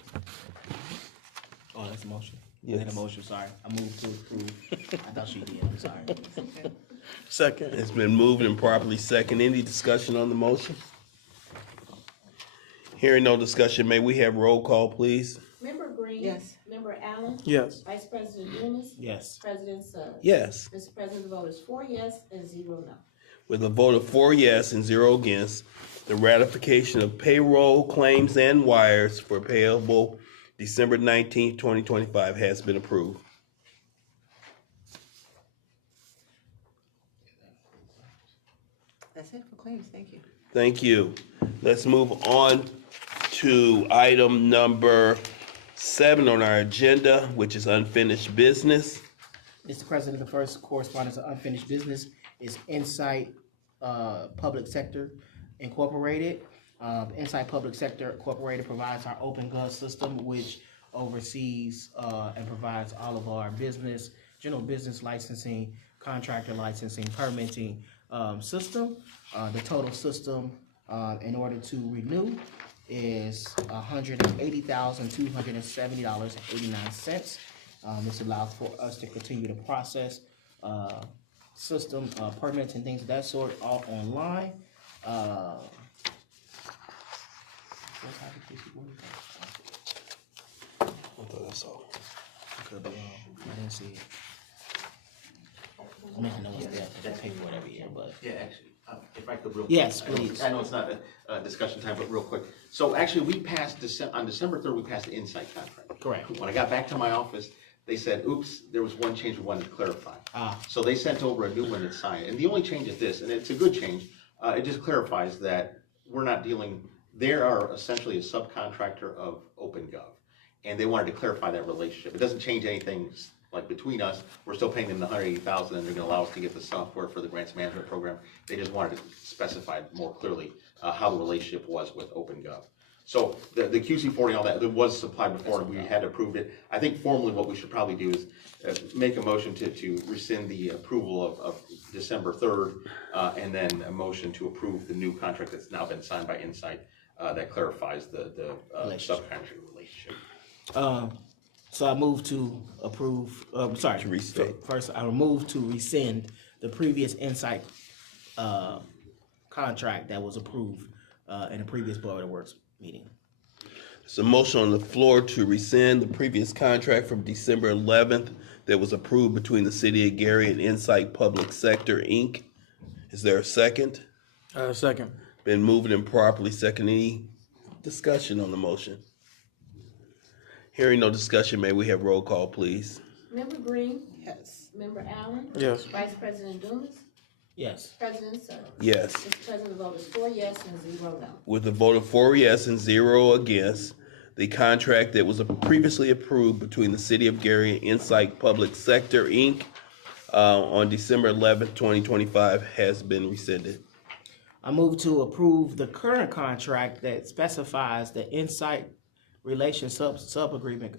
Oh, that's a motion. Yes. I need a motion, sorry. I moved to approve. I thought she did, I'm sorry. Second. It's been moved and properly second. Any discussion on the motion? Hearing no discussion, may we have roll call, please? Member Green? Yes. Member Allen? Yes. Vice President Dumas? Yes. President Suggs? Yes. Mr. President, the vote is 4 yes and 0 no. With a vote of 4 yes and 0 against, the ratification of payroll, claims, and wires for payable December 19th, 2025 has been approved. That's it for claims, thank you. Thank you. Let's move on to item number 7 on our agenda, which is unfinished business. Mr. President, the first correspondence of unfinished business is Insight Public Sector Incorporated. Insight Public Sector Incorporated provides our OpenGov system, which oversees and provides all of our business, general business licensing, contractor licensing, permitting system. The total system in order to renew is $180,270.89. This allows for us to continue to process system permits and things of that sort all online. I thought I saw. Could be, I didn't see it. I mean, I know it's there, that pay for it every year, but. Yeah, actually, if I could real quick. Yes, please. I know it's not a discussion time, but real quick. So actually, we passed, on December 3rd, we passed the Insight contract. Correct. When I got back to my office, they said, oops, there was one change we wanted to clarify. Ah. So they sent over a new one that's signed, and the only change is this, and it's a good change. It just clarifies that we're not dealing, they are essentially a subcontractor of OpenGov, and they wanted to clarify that relationship. It doesn't change anything like between us. We're still paying them the $180,000, and they're gonna allow us to get the software for the grants management program. They just wanted to specify more clearly how the relationship was with OpenGov. So the QC40, all that, it was supplied before, and we had approved it. I think formally what we should probably do is make a motion to rescind the approval of December 3rd, and then a motion to approve the new contract that's now been signed by Insight that clarifies the subcontractor relationship. So I move to approve, sorry. To restate. First, I move to rescind the previous Insight contract that was approved in the previous Board of Works meeting. There's a motion on the floor to rescind the previous contract from December 11th that was approved between the City of Gary and Insight Public Sector, Inc. Is there a second? Second. Been moved and properly seconded. Any discussion on the motion? Hearing no discussion, may we have roll call, please? Member Green? Yes. Member Allen? Yes. Vice President Dumas? Yes. President Suggs? Yes. Mr. President, the vote is 4 yes and 0 no. With a vote of 4 yes and 0 against, the contract that was previously approved between the City of Gary and Insight Public Sector, Inc. On December 11th, 2025 has been rescinded. I move to approve the current contract that specifies the Insight relation sub-agreement,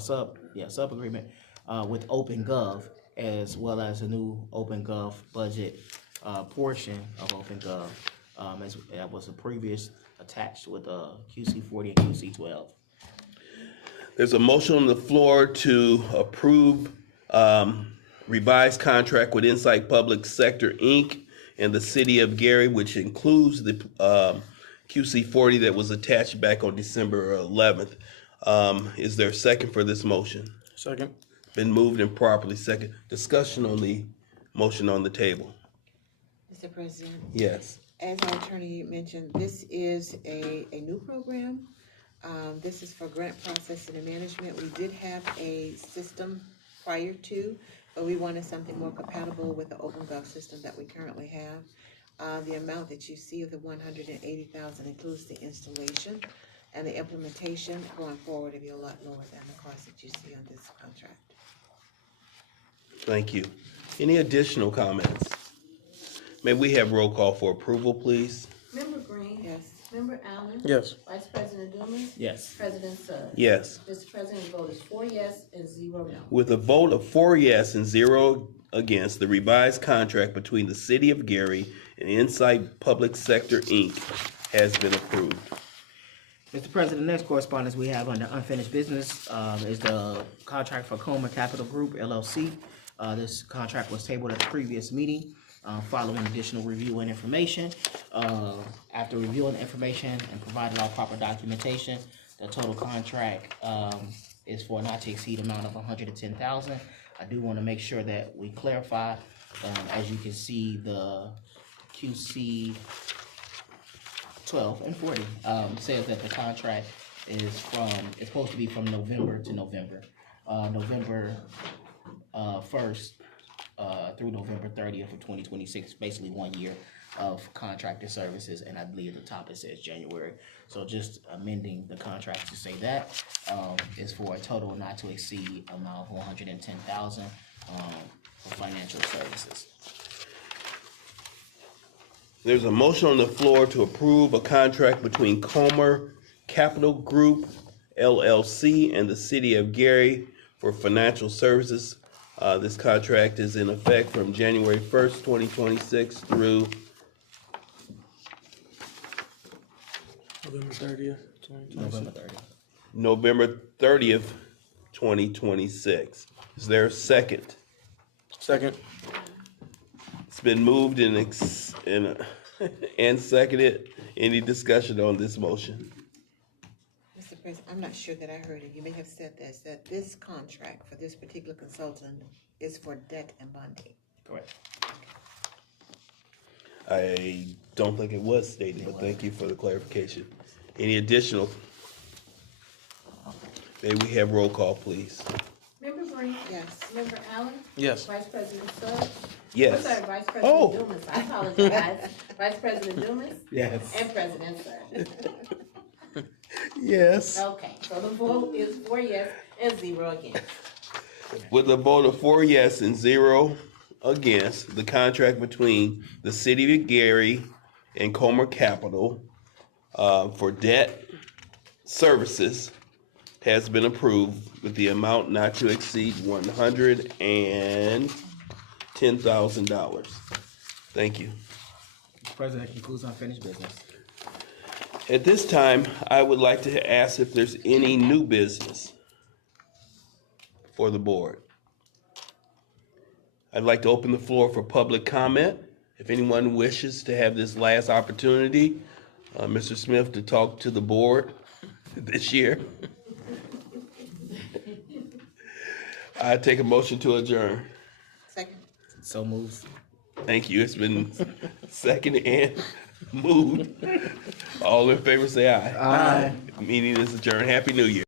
sub-agreement with OpenGov, as well as a new OpenGov budget portion of OpenGov, as that was a previous attached with QC40 and QC12. There's a motion on the floor to approve revised contract with Insight Public Sector, Inc. and the City of Gary, which includes the QC40 that was attached back on December 11th. Is there a second for this motion? Mr. President, Yes. as our attorney mentioned, this is a new program. This is for grant processing and management. We did have a system prior to, but we wanted something more compatible with the OpenGov system that we currently have. The amount that you see of the $180,000 includes the installation, and the implementation going forward will be a lot lower than the cost that you see on this contract. Thank you. Any additional comments? May we have roll call for approval, please? Member Green. Yes. Member Allen. Yes. Vice President Dumas. Yes. President Suggs. Yes. Mr. President, the vote is 4 yes and 0 no. With a vote of 4 yes and 0 against, the revised contract between the City of Gary and Insight Public Sector, Inc. has been approved. Mr. President, the next correspondence we have under unfinished business is the contract for Comer Capital Group LLC. This contract was tabled at the previous meeting following additional review and information. After reviewing the information and providing all proper documentation, the total contract is for a not to exceed amount of $110,000. I do want to make sure that we clarify, as you can see, the QC 12 and 40 says that the contract is it's supposed to be from November to November. November 1st through November 30th of 2026, basically 1 year of contracted services, and I believe at the top it says January. So just amending the contract to say that is for a total not to exceed amount of $110,000 for financial services. There's a motion on the floor to approve a contract between Comer Capital Group LLC and the City of Gary for financial services. This contract is in effect from January 1st, 2026 through November 30th, 2026. November 30th. November 30th, 2026. Is there a second? Second. It's been moved and seconded. Any discussion on this motion? Mr. President, I'm not sure that I heard it. You may have said this, that this contract for this particular consultant is for debt and bonding. Correct. I don't think it was stated, but thank you for the clarification. Any additional? May we have roll call, please? Member Green. Yes. Member Allen. Yes. Vice President Suggs. Yes. I'm sorry, Vice President Oh. Dumas. I apologize. Vice President Dumas. Yes. And President Suggs. Yes. Okay, so the vote is 4 yes and 0 against. With a vote of 4 yes and 0 against, the contract between the City of Gary and Comer Capital for debt services has been approved with the amount not to exceed $110,000. Thank you. Mr. President, that concludes unfinished business. At this time, I would like to ask if there's any new business for the board. I'd like to open the floor for public comment. If anyone wishes to have this last opportunity, Mr. Smith, to talk to the board this year. I take a motion to adjourn. Second. So moves. Thank you. It's been seconded and moved. All in favor say aye. Aye. Meeting is adjourned. Happy New Year.